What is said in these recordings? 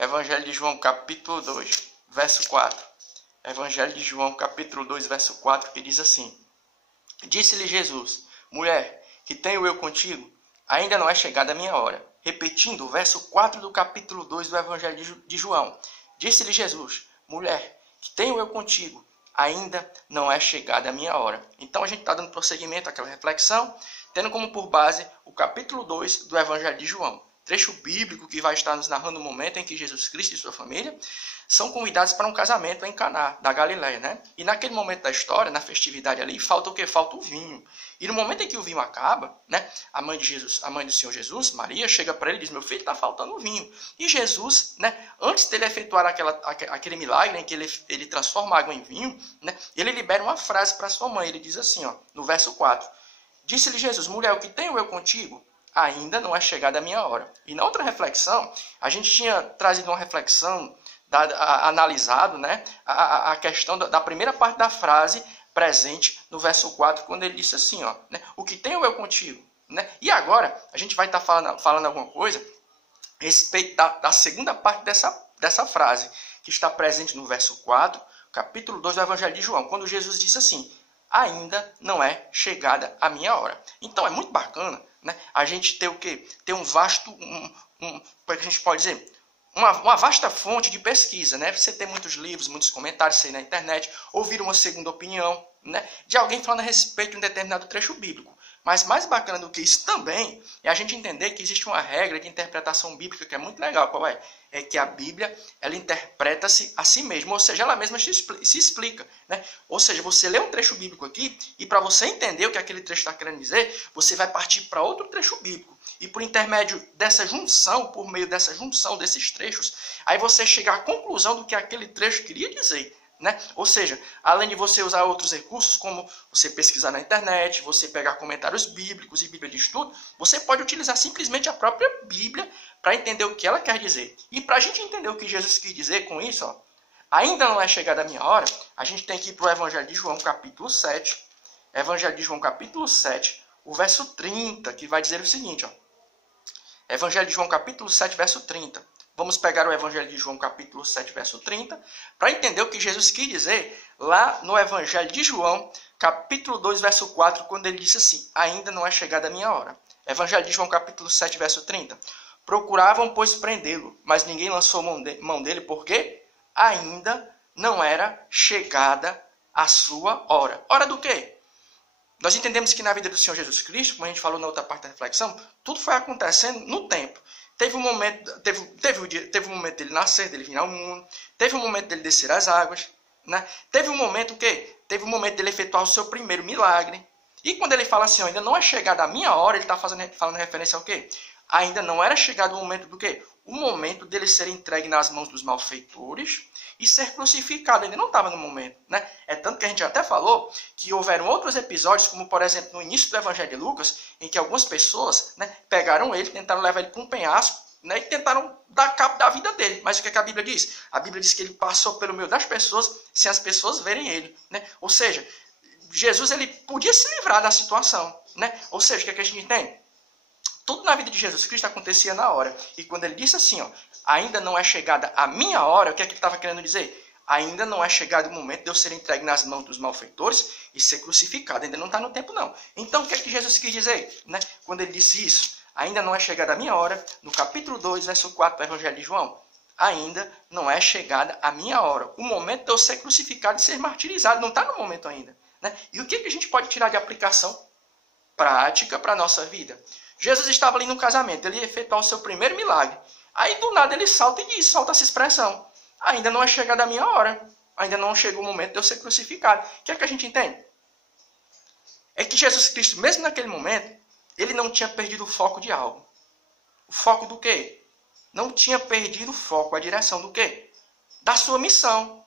Evangelho de João, capítulo 2, verso 4. Evangelho de João, capítulo 2, verso 4, que diz assim: Disse-lhe Jesus: Mulher, que tenho eu contigo, ainda não é chegada a minha hora. Repetindo o verso 4 do capítulo 2 do Evangelho de João. Disse-lhe Jesus: Mulher, que tenho eu contigo, ainda não é chegada a minha hora. Então a gente está dando prosseguimento àquela reflexão, tendo como por base o capítulo 2 do Evangelho de João. Trecho bíblico que vai estar nos narrando o momento em que Jesus Cristo e sua família são convidados para um casamento em Caná, da Galileia, né? E naquele momento da história, na festividade ali, falta o quê? Falta o vinho. E no momento em que o vinho acaba, né? A mãe de Jesus, a mãe do Senhor Jesus, Maria, chega para ele e diz: meu filho, está faltando o vinho. E Jesus, né? Antes dele efetuar aquele milagre em que ele transforma a água em vinho, né? Ele libera uma frase para sua mãe. Ele diz assim, ó, no verso 4. Disse-lhe Jesus: Mulher, o que tenho eu contigo? Ainda não é chegada a minha hora. E na outra reflexão, a gente tinha trazido uma reflexão, analisado, né, a questão da primeira parte da frase presente no verso 4, quando ele disse assim, ó, né, o que tenho eu contigo. Né? E agora, a gente vai estar falando alguma coisa a respeito da segunda parte dessa frase, que está presente no verso 4, capítulo 2 do Evangelho de João, quando Jesus disse assim: ainda não é chegada a minha hora. Então é muito bacana, né, a gente ter o quê? Ter um vasto, como é que a gente pode dizer? Uma vasta fonte de pesquisa, né? Você ter muitos livros, muitos comentários aí na internet, ouvir uma segunda opinião, né, de alguém falando a respeito de um determinado trecho bíblico. Mas mais bacana do que isso também é a gente entender que existe uma regra de interpretação bíblica que é muito legal. Qual é? É que a Bíblia, ela interpreta-se a si mesma, ou seja, ela mesma se explica. Né? Ou seja, você lê um trecho bíblico aqui e para você entender o que aquele trecho está querendo dizer, você vai partir para outro trecho bíblico. E por intermédio dessa junção, por meio dessa junção desses trechos, aí você chega à conclusão do que aquele trecho queria dizer. Né? Ou seja, além de você usar outros recursos, como você pesquisar na internet, você pegar comentários bíblicos e Bíblia de estudo, você pode utilizar simplesmente a própria Bíblia para entender o que ela quer dizer. E para a gente entender o que Jesus quis dizer com isso, ó, ainda não é chegada a minha hora, a gente tem que ir para o Evangelho de João, capítulo 7. Evangelho de João, capítulo 7, o verso 30, que vai dizer o seguinte, ó. Evangelho de João, capítulo 7, verso 30. Vamos pegar o Evangelho de João, capítulo 7, verso 30, para entender o que Jesus quis dizer lá no Evangelho de João, capítulo 2, verso 4, quando ele disse assim: ainda não é chegada a minha hora. Evangelho de João, capítulo 7, verso 30. Procuravam, pois, prendê-lo, mas ninguém lançou mão dele, porque ainda não era chegada a sua hora. Hora do quê? Nós entendemos que na vida do Senhor Jesus Cristo, como a gente falou na outra parte da reflexão, tudo foi acontecendo no tempo. Teve um momento, teve um momento dele nascer, dele vir ao mundo. Teve um momento dele descer as águas. Né? Teve um momento o quê? Teve um momento dele efetuar o seu primeiro milagre. E quando ele fala assim, ainda não é chegada a minha hora, ele está falando referência ao quê? Ainda não era chegado o momento do quê? O momento dele ser entregue nas mãos dos malfeitores e ser crucificado. Ainda não estava no momento. Né? É tanto que a gente até falou que houveram outros episódios, como por exemplo no início do Evangelho de Lucas, em que algumas pessoas, né, pegaram ele, tentaram levar ele para um penhasco, né, e tentaram dar cabo da vida dele. Mas o que é que a Bíblia diz? A Bíblia diz que ele passou pelo meio das pessoas sem as pessoas verem ele. Né? Ou seja, Jesus ele podia se livrar da situação. Né? Ou seja, o que é que a gente tem? Tudo na vida de Jesus Cristo acontecia na hora. E quando ele disse assim, ó, ainda não é chegada a minha hora, o que é que ele estava querendo dizer? Ainda não é chegado o momento de eu ser entregue nas mãos dos malfeitores e ser crucificado. Ainda não está no tempo, não. Então, o que é que Jesus quis dizer? Né? Quando ele disse isso, ainda não é chegada a minha hora, no capítulo 2, verso 4 do Evangelho de João, ainda não é chegada a minha hora. O momento de eu ser crucificado e ser martirizado, não está no momento ainda. Né? E o que a gente pode tirar de aplicação prática para a nossa vida? Jesus estava ali no casamento, ele ia efetuar o seu primeiro milagre. Aí do nada ele salta e diz, solta essa expressão: ainda não é chegada a minha hora, ainda não chegou o momento de eu ser crucificado. O que é que a gente entende? É que Jesus Cristo, mesmo naquele momento, ele não tinha perdido o foco de algo. O foco do quê? Não tinha perdido o foco, a direção do quê? Da sua missão.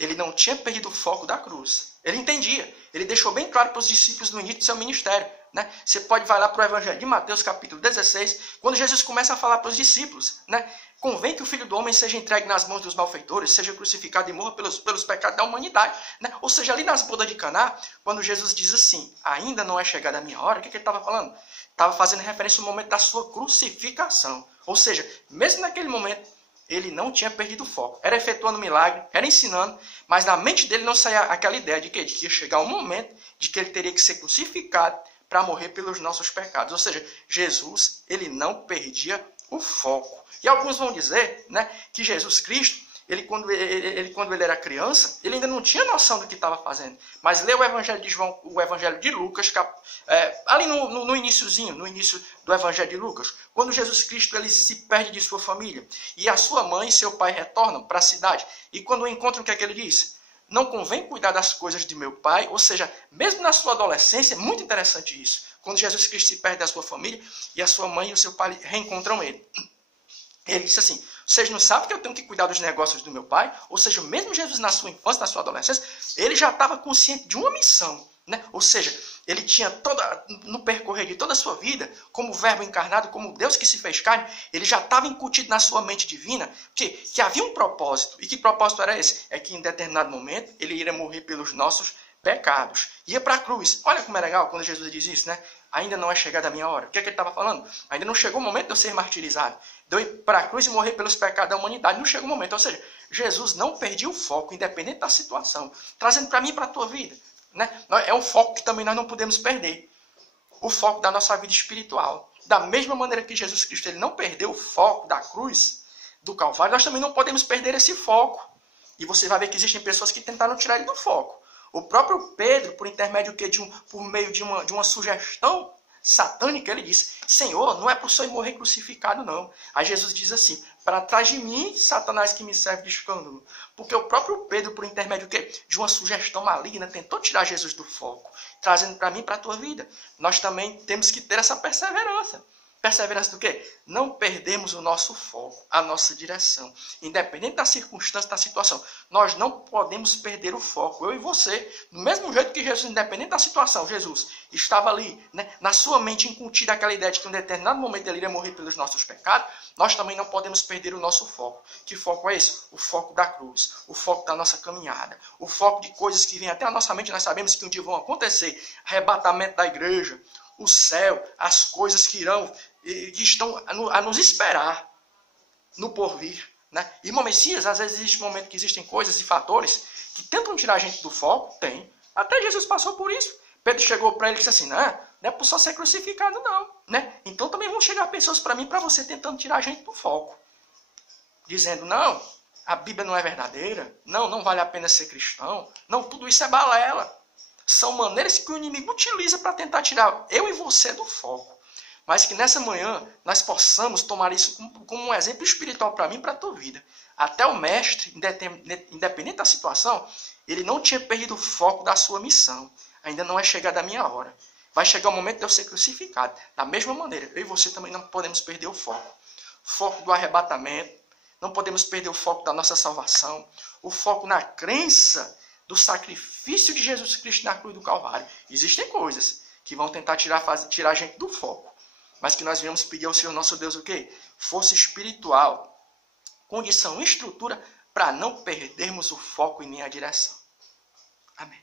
Ele não tinha perdido o foco da cruz. Ele entendia. Ele deixou bem claro para os discípulos no início do seu ministério. Né? Você pode vai lá para o Evangelho de Mateus, capítulo 16, quando Jesus começa a falar para os discípulos. Né? Convém que o Filho do Homem seja entregue nas mãos dos malfeitores, seja crucificado e morra pelos pecados da humanidade. Né? Ou seja, ali nas bodas de Caná, quando Jesus diz assim, ainda não é chegada a minha hora, o que ele estava falando? Estava fazendo referência ao momento da sua crucificação. Ou seja, mesmo naquele momento, ele não tinha perdido o foco. Era efetuando milagre, era ensinando, mas na mente dele não saía aquela ideia de quê? De que ia chegar um momento de que ele teria que ser crucificado para morrer pelos nossos pecados. Ou seja, Jesus, ele não perdia o foco. E alguns vão dizer, né, que Jesus Cristo, quando ele era criança, ele ainda não tinha noção do que estava fazendo. Mas lê o Evangelho de João, o Evangelho de Lucas, ali no início do Evangelho de Lucas, quando Jesus Cristo ele se perde de sua família, e a sua mãe e seu pai retornam para a cidade, e quando o encontram, o que é que ele diz? Não convém cuidar das coisas de meu pai, ou seja, mesmo na sua adolescência, é muito interessante isso, quando Jesus Cristo se perde da sua família, e a sua mãe e o seu pai reencontram ele. Ele disse assim, vocês não sabem que eu tenho que cuidar dos negócios do meu pai? Ou seja, mesmo Jesus na sua infância, na sua adolescência, ele já estava consciente de uma missão. Né? Ou seja, ele tinha no percorrer de toda a sua vida, como verbo encarnado, como Deus que se fez carne, ele já estava incutido na sua mente divina que havia um propósito. E que propósito era esse? É que em determinado momento ele iria morrer pelos nossos pecados. Ia para a cruz. Olha como é legal quando Jesus diz isso, né? Ainda não é chegada a minha hora. O que é que ele estava falando? Ainda não chegou o momento de eu ser martirizado. De eu ir para a cruz e morrer pelos pecados da humanidade. Não chegou o momento. Ou seja, Jesus não perdia o foco, independente da situação. Trazendo para mim e para a tua vida. Né? É um foco que também nós não podemos perder. O foco da nossa vida espiritual. Da mesma maneira que Jesus Cristo ele não perdeu o foco da cruz, do Calvário, nós também não podemos perder esse foco. E você vai ver que existem pessoas que tentaram tirar ele do foco. O próprio Pedro, por intermédio por meio de uma sugestão satânica, ele disse, Senhor, não é para o Senhor morrer crucificado, não. Aí Jesus diz assim, para trás de mim, Satanás que me serve de escândalo. Porque o próprio Pedro, por intermédio de uma sugestão maligna, tentou tirar Jesus do foco, trazendo para mim e para a tua vida. Nós também temos que ter essa perseverança. Perseverança do quê? Não perdemos o nosso foco, a nossa direção. Independente da circunstância, da situação, nós não podemos perder o foco. Eu e você, do mesmo jeito que Jesus, independente da situação, Jesus estava ali, né, na sua mente incutida aquela ideia de que em um determinado momento ele iria morrer pelos nossos pecados, nós também não podemos perder o nosso foco. Que foco é esse? O foco da cruz, o foco da nossa caminhada, o foco de coisas que vêm até a nossa mente, nós sabemos que um dia vão acontecer, arrebatamento da igreja, o céu, as coisas que estão a nos esperar no porvir. Né? Irmão Messias, às vezes existe um momento que existem coisas e fatores que tentam tirar a gente do foco, tem. Até Jesus passou por isso. Pedro chegou para ele e disse assim, não é por só ser crucificado não. Né? Então também vão chegar pessoas para mim e para você tentando tirar a gente do foco. Dizendo, não, a Bíblia não é verdadeira, não vale a pena ser cristão, não, tudo isso é balela. São maneiras que o inimigo utiliza para tentar tirar eu e você do foco. Mas que nessa manhã nós possamos tomar isso como um exemplo espiritual para mim e para a tua vida. Até o mestre, independente da situação, ele não tinha perdido o foco da sua missão. Ainda não é chegada a minha hora. Vai chegar o momento de eu ser crucificado. Da mesma maneira, eu e você também não podemos perder o foco. O foco do arrebatamento. Não podemos perder o foco da nossa salvação. O foco na crença do sacrifício de Jesus Cristo na cruz do Calvário. Existem coisas que vão tentar tirar a gente do foco. Mas que nós viemos pedir ao Senhor nosso Deus o quê? Força espiritual, condição e estrutura para não perdermos o foco e nem a direção. Amém.